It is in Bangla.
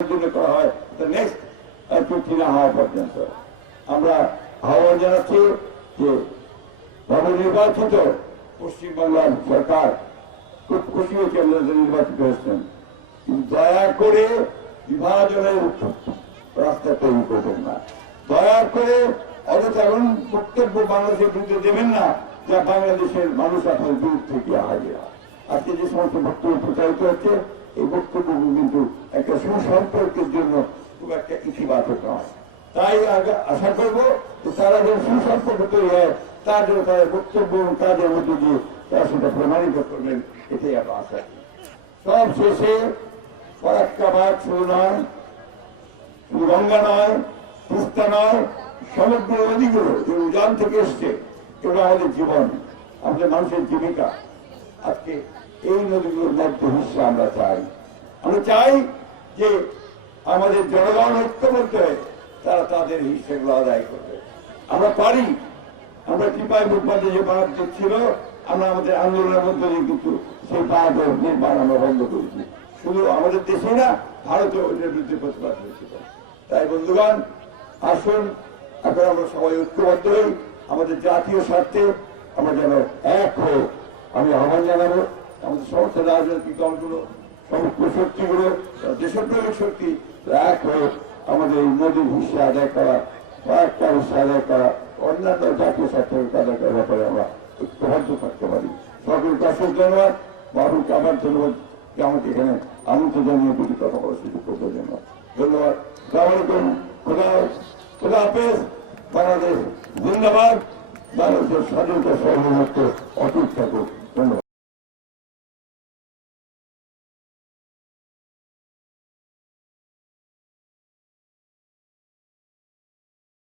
করা হয় নেক্সট চুক্তি না হওয়া পর্যন্ত আমরা আহ্বান জানাচ্ছি যে নবনির্বাচিত পশ্চিমবাংলার সরকার খুব খুশি হয়েছে নির্বাচিত হয়েছেন, দয়া করে বিভাজনের রাস্তা তৈরি করবেন না, দয়া করে অযথা এমন বক্তব্য বাংলাদেশের বিরুদ্ধে দেবেন না যা বাংলাদেশের মানুষ আপনার বিরুদ্ধে গিয়ে হাজিরা। আজকে যে সমস্ত বক্তব্য প্রচারিত হচ্ছে এই বক্তব্যগুলো কিন্তু একটা সুসম্পর্কের জন্য খুব একটা ইতিবাচক নয়। তাই আশা করবো যে তারা যেন সুসম্পর্ক তৈরি হয়, তার জন্য তাদের বক্তব্য এবং কাজের মধ্যে দিয়ে তারা সেটা প্রমাণিত করবেন, এটাই আমরা আশা করি। সব শেষে ফরাক্কাবাদ শুধু নয়, শুধু গঙ্গা নয়, তিস্তা নয়, সমগ্র নদীগুলো যে উজান থেকে এসছে এগুলো আমাদের জীবন, আমাদের মানুষের জীবিকা। আজকে এই নদীগুলোর মধ্যে হিস্সা আমরা চাই। আমরা চাই যে আমাদের জনগণ ঐক্যবদ্ধ হয়ে তারা তাদের হিস্সাগুলো আদায় করবে। আমরা পারি, আমরা টিপাই ফুটপাতে যে বাঁধ ছিল আমরা আমাদের আন্দোলনের মধ্যে দিয়ে কিন্তু সেই বাঁধ নির্মাণ আমরা বন্ধ করেছি। শুধু আমাদের দেশে না, ভারতেও এটার বিরুদ্ধে প্রতিবাদ হয়েছিল। তাই বন্ধুগণ, আসুন এখন আমরা সবাই ঐক্যবদ্ধ হই, আমাদের জাতীয় স্বার্থে আমরা যেন এক হয়ে আমি আহ্বান জানাবো আমাদের সমস্ত রাজনৈতিক দলগুলো, সমস্ত শক্তিগুলো, দেশপ্রেমিক শক্তি এক হয়ে আমাদের এই নদীর হিস্সা আদায় করা, কয়েকটা হিস্সা আদায় করা, অন্যান্য জাতীয় স্বার্থের আদায় করার ব্যাপারে আমরা ঐক্যবদ্ধ থাকতে পারি। সকলকে অশেষ ধন্যবাদ, বাবুকে আবার ধন্যবাদ যে আমাকে এখানে আমন্ত্রণ জানিয়ে দুটি কথা বলার সুযোগ করবার জন্য। ধন্যবাদ। আসসালামু আলাইকুম।